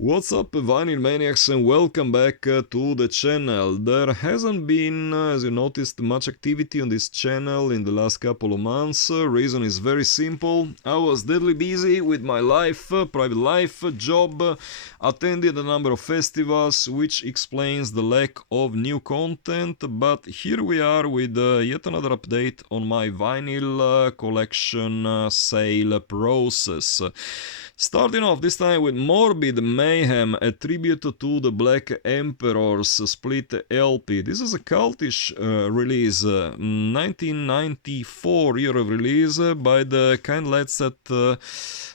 What's up, Vinyl Maniacs, and welcome back to the channel. There hasn't been, as you noticed, much activity on this channel in the last couple of months. Reason is very simple. I was deadly busy with my life, private life, job, attended a number of festivals, which explains the lack of new content. But here we are with yet another update on my vinyl collection sale process. Starting off this time with Morbid Mayhem, a tribute to the Black Emperor's split LP. This is a cultish release, 1994 year of release by the kind lads at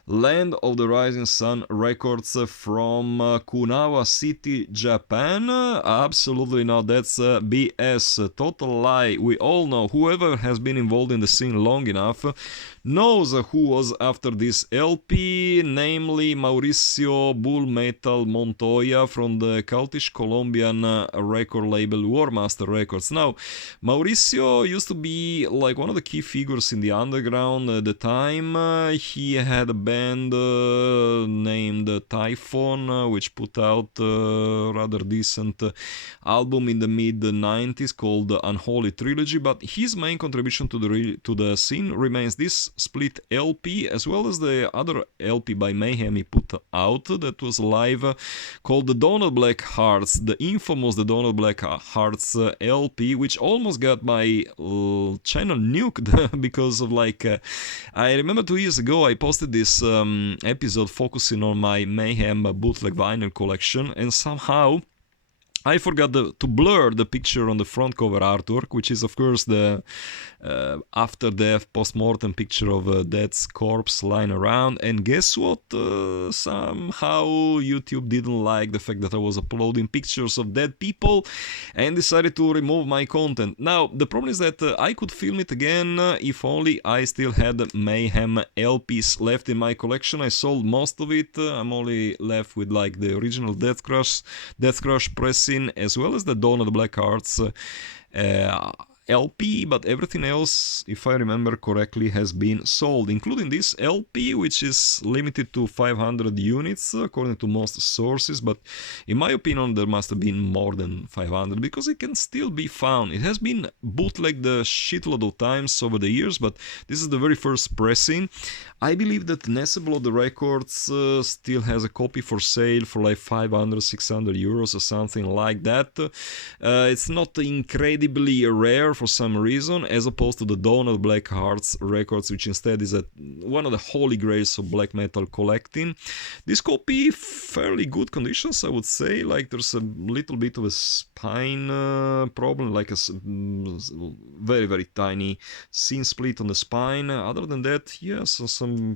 Land of the Rising Sun Records from Kunawa City, Japan. Absolutely not, that's BS, total lie. We all know, whoever has been involved in the scene long enough knows who was after this LP, namely Mauricio Bull Metal Montoya from the cultish Colombian record label War Master Records. Now, Mauricio used to be like one of the key figures in the underground at the time. He had a band named Typhon, which put out a rather decent album in the mid-90s called Unholy Trilogy, but his main contribution to the scene remains this split LP, as well as the other LP by Mayhem he put out that was live, called the Donald Black Hearts, the infamous The Donald Black Hearts LP, which almost got my channel nuked because of I remember 2 years ago I posted this episode focusing on my Mayhem bootleg vinyl collection, and somehow I forgot to blur the picture on the front cover artwork, which is of course the after-death post-mortem picture of a dead's corpse lying around. And guess what? Somehow YouTube didn't like the fact that I was uploading pictures of dead people and decided to remove my content. Now, the problem is that I could film it again if only I still had Mayhem LPs left in my collection. I sold most of it. I'm only left with like the original Death Crush pressing, as well as the Dawn of the Black Hearts LP, but everything else, if I remember correctly, has been sold, including this LP, which is limited to 500 units according to most sources, but in my opinion there must have been more than 500 because it can still be found. It has been bootlegged a shitload of times over the years, but this is the very first pressing. I believe that Nestle of the Records still has a copy for sale for like 500-600 euros or something like that. It's not incredibly rare for some reason, as opposed to the Dawn of Black Hearts Records, which instead is one of the holy grails of black metal collecting. This copy, fairly good conditions, I would say. Like there's a little bit of a spine problem, like a very, very tiny seam split on the spine. Other than that, yes,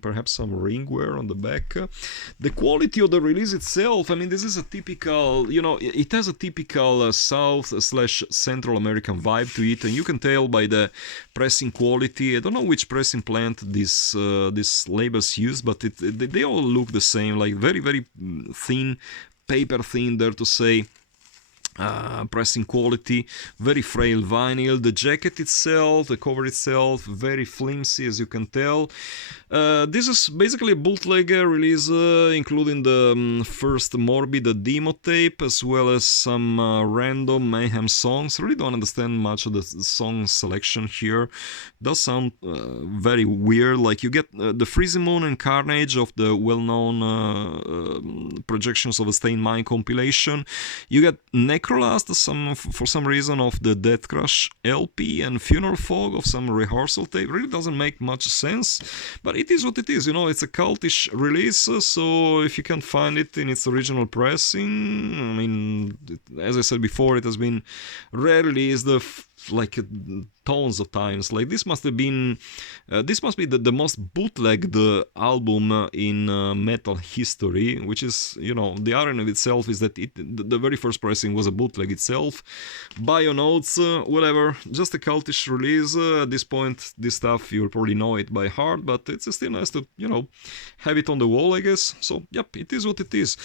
perhaps some ring wear on the back. The quality of the release itself, I mean, this is a typical, it has a typical South/Central American vibe to it, and you can tell by the pressing quality. I don't know which pressing plant these labels use, but they all look the same, like very, very thin, paper thin, dare to say. Pressing quality, very frail vinyl. The jacket itself, the cover itself, very flimsy, as you can tell. This is basically a bootleg release, including the first Morbid demo tape, as well as some random Mayhem songs. Really don't understand much of the song selection here. It does sound very weird. Like you get the Freezing Moon and Carnage of the well-known Projections of a Stained Mind compilation. You get Necrolast for some reason of the Death Crush LP, and Funeral Fog of some rehearsal tape. Really doesn't make much sense, but it is what it is. It's a cultish release, so if you can find it in its original pressing, I mean, as I said before, it has been re-released tons of times. Like this must be the most bootlegged album in metal history, which is, the irony of itself is that the very first pressing was a bootleg itself. Bio notes, whatever, just a cultish release. At this point, this stuff, you'll probably know it by heart, but it's still nice to, have it on the wall, I guess. So, yep, it is what it is.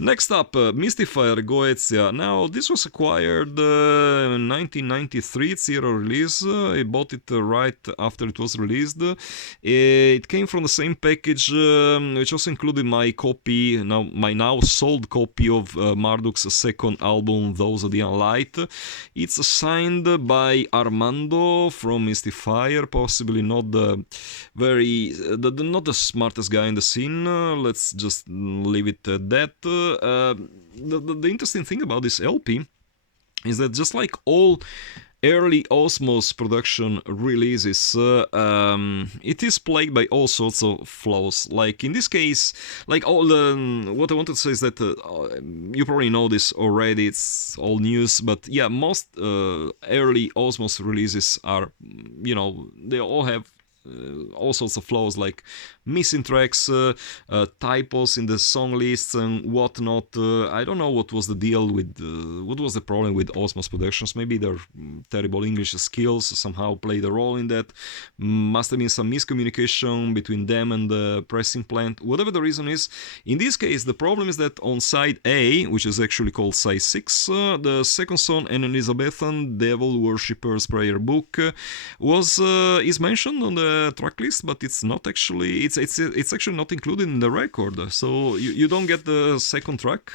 Next up, Mystifier Goa. Now, this was acquired in 1993 3, it's zero release. I bought it right after it was released. It came from the same package, which also included my copy, my now sold copy of Marduk's second album, Those of the Light. It's signed by Armando from Mystifier, possibly not the not the smartest guy in the scene. Let's just leave it at that. The interesting thing about this LP is that just like all early Osmos production releases, it is plagued by all sorts of flaws. Like in this case, like all what I wanted to say is that you probably know this already, it's all news, but yeah, most early Osmos releases are, they all have all sorts of flaws, like missing tracks, typos in the song lists and whatnot. I don't know what was the deal with, what was the problem with Osmos Productions. Maybe their terrible English skills somehow played a role in that. Must have been some miscommunication between them and the pressing plant. Whatever the reason is, in this case, the problem is that on side A, which is actually called side 6, the second song, An Elizabethan Devil Worshipper's Prayer Book, is mentioned on the track list, but it's not actually, it's actually not included in the record, so you don't get the second track.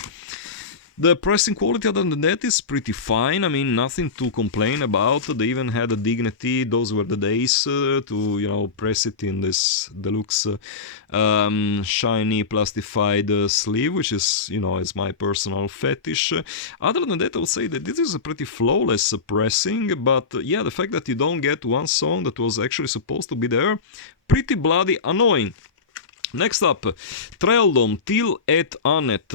The pressing quality other than that is pretty fine. I mean, nothing to complain about. They even had a dignity. Those were the days to, press it in this deluxe shiny plastified sleeve, which is, is my personal fetish. Other than that, I would say that this is a pretty flawless pressing, but yeah, the fact that you don't get one song that was actually supposed to be there, pretty bloody annoying. Next up, Treldom, Til et Annet.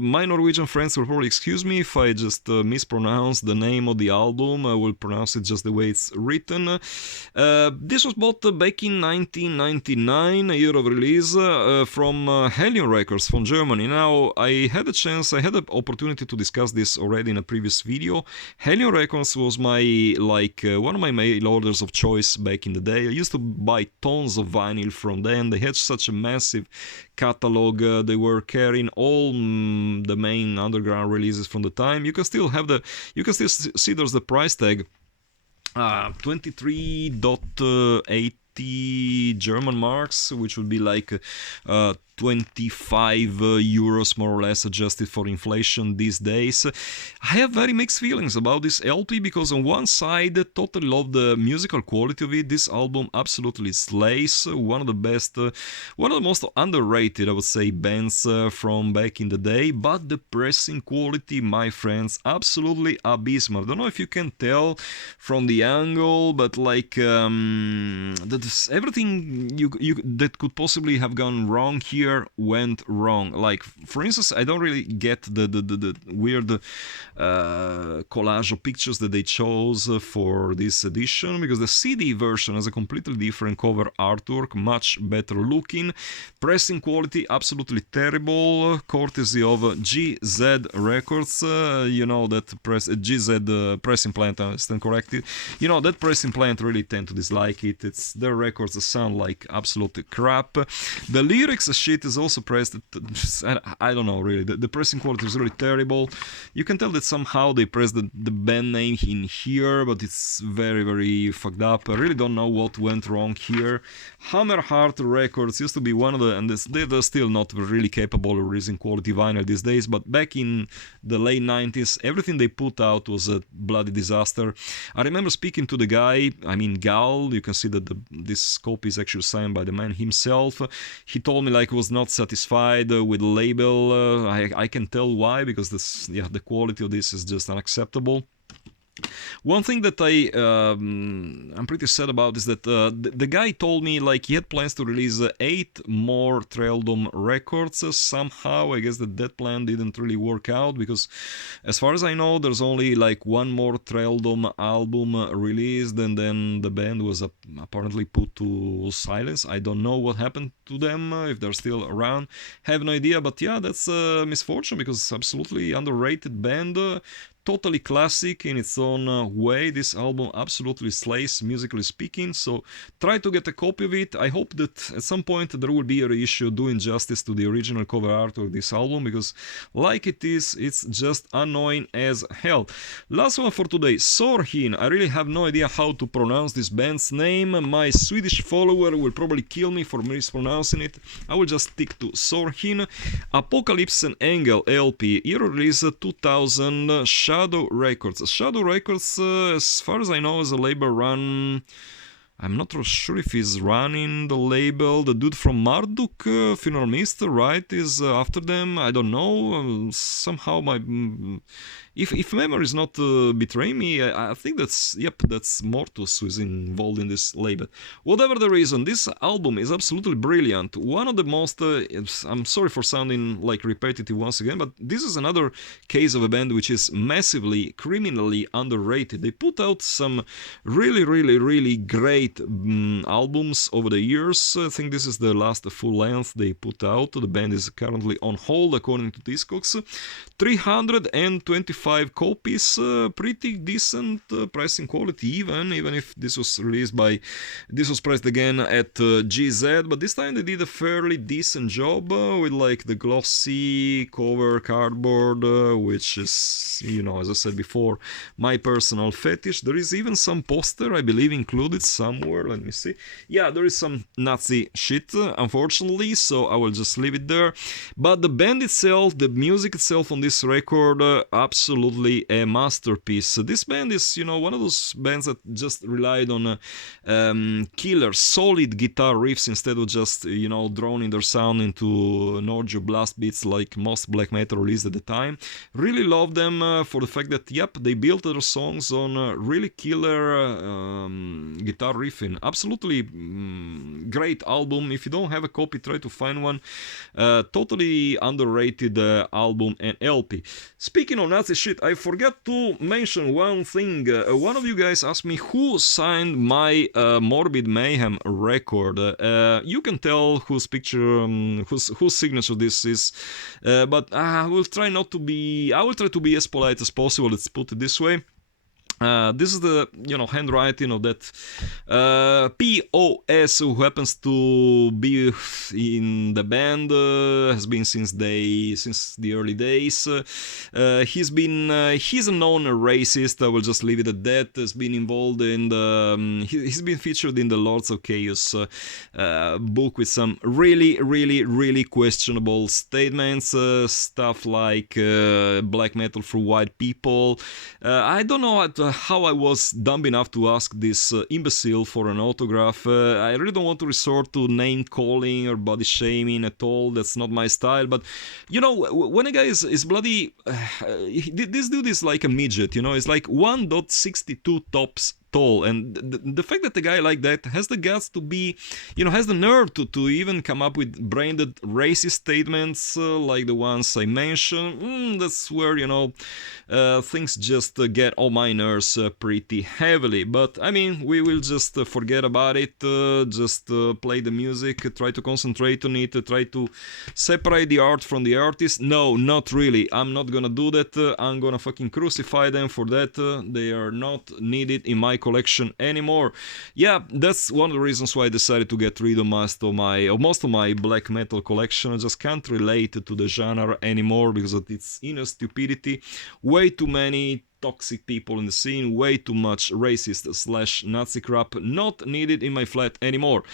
My Norwegian friends will probably excuse me if I just mispronounce the name of the album. I will pronounce it just the way it's written. This was bought back in 1999, a year of release, from Helion Records from Germany. Now, I had the opportunity to discuss this already in a previous video. Helion Records was my, one of my mail orders of choice back in the day. I used to buy tons of vinyl from them. They had such a massive catalog. They were carrying all the main underground releases from the time. You can still see there's the price tag, 23.80 German marks, which would be like 25 euros more or less, adjusted for inflation these days. I have very mixed feelings about this LP, because on one side, I totally love the musical quality of it. This album absolutely slays. One of the best, one of the most underrated, I would say, bands from back in the day. But the pressing quality, my friends, absolutely abysmal. I don't know if you can tell from the angle, but like everything that could possibly have gone wrong here went wrong. Like, for instance, I don't really get the weird collage of pictures that they chose for this edition, because the CD version has a completely different cover artwork, much better looking. Pressing quality absolutely terrible, courtesy of GZ Records. That GZ pressing plant, I stand corrected. That pressing plant really tend to dislike it. Their records sound like absolute crap. The lyrics shit is also pressed. I don't know, really. The pressing quality is really terrible. You can tell that somehow they pressed the band name in here, but it's very, very fucked up. I really don't know what went wrong here. Hammerheart Records used to be one of the, and they're still not really capable of releasing quality vinyl these days, but back in the late 90s, everything they put out was a bloody disaster. I remember speaking to the guy, Gal, you can see that this copy is actually signed by the man himself. He told me like he was not satisfied with the label. I can tell why, because the quality of this is just unacceptable. One thing that I'm pretty sad about is that the guy told me like he had plans to release 8 more Treldom records. Somehow I guess that plan didn't really work out, because as far as I know there's only like one more Treldom album released, and then the band was apparently put to silence. I don't know what happened to them, if they're still around, have no idea. But yeah, that's a misfortune, because it's absolutely underrated band. totally classic in its own way. This album absolutely slays, musically speaking, so try to get a copy of it. I hope that at some point there will be a reissue doing justice to the original cover art of this album, because like it is, it's just annoying as hell. Last one for today, Sorhin. I really have no idea how to pronounce this band's name. My Swedish follower will probably kill me for mispronouncing it. I will just stick to Sorhin. Apocalypse and Angel LP, year release 2000, Shadow Records. Shadow Records, as far as I know, is a label run... I'm not sure if he's running the label. The dude from Marduk, Funeral Mist, right, is after them. I don't know. Somehow my... If memory is not betraying me, I think that's Mortus who is involved in this label. Whatever the reason, this album is absolutely brilliant. One of the most... I'm sorry for sounding like repetitive once again, but this is another case of a band which is massively, criminally underrated. They put out some really great albums over the years. I think this is the last full length they put out. The band is currently on hold according to Discogs. 325 copies, pretty decent pricing quality, even if this was priced again at GZ, but this time they did a fairly decent job with like the glossy cover cardboard, which is, as I said before, my personal fetish. There is even some poster, I believe, included somewhere. Let me see. Yeah, there is some Nazi shit, unfortunately, so I will just leave it there. But the band itself, the music itself on this record, absolutely a masterpiece. This band is, one of those bands that just relied on killer, solid guitar riffs instead of just, droning their sound into Nordio blast beats like most black metal released at the time. Really love them for the fact that, they built their songs on really killer guitar riffing. Absolutely great album. If you don't have a copy, try to find one. Totally underrated album and LP. Speaking of Nazi shit, I forgot to mention one thing. One of you guys asked me who signed my Morbid Mayhem record. You can tell whose picture, whose signature this is, but I will try to be as polite as possible. Let's put it this way. This is the handwriting of that POS, who happens to be in the band, has been since the early days. He's a known racist. I will just leave it at that. Has been involved in he's been featured in the Lords of Chaos book with some really questionable statements, stuff like black metal for white people. I don't know how I was dumb enough to ask this imbecile for an autograph. I really don't want to resort to name calling or body shaming at all. That's not my style. But when a guy is bloody, this dude is like a midget. It's like 1.62 tops tall, and the fact that a guy like that has the guts to be, has the nerve to even come up with branded racist statements like the ones I mentioned, that's where, things just get on my nerves pretty heavily. But I mean, we will just forget about it, just play the music, try to concentrate on it, try to separate the art from the artist. No, not really. I'm not gonna do that. I'm gonna fucking crucify them for that. They are not needed in my collection anymore. Yeah, that's one of the reasons why I decided to get rid of most of my black metal collection. I just can't relate to the genre anymore because of its inner stupidity. Way too many toxic people in the scene, way too much racist / Nazi crap, not needed in my flat anymore.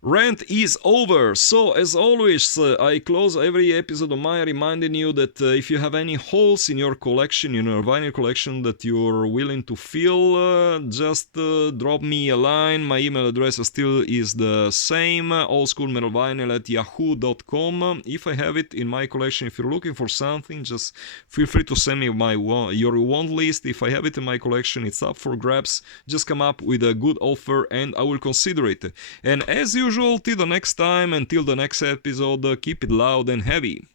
Rant is over. So as always, I close every episode of mine reminding you that if you have any holes in your collection, in your vinyl collection that you're willing to fill, just drop me a line. My email address still is the same, oldschoolmetalvinyl@yahoo.com. If I have it in my collection, if you're looking for something, just feel free to send me your want list. If I have it in my collection, it's up for grabs. Just come up with a good offer and I will consider it. And as usual, till the next time, until the next episode, keep it loud and heavy.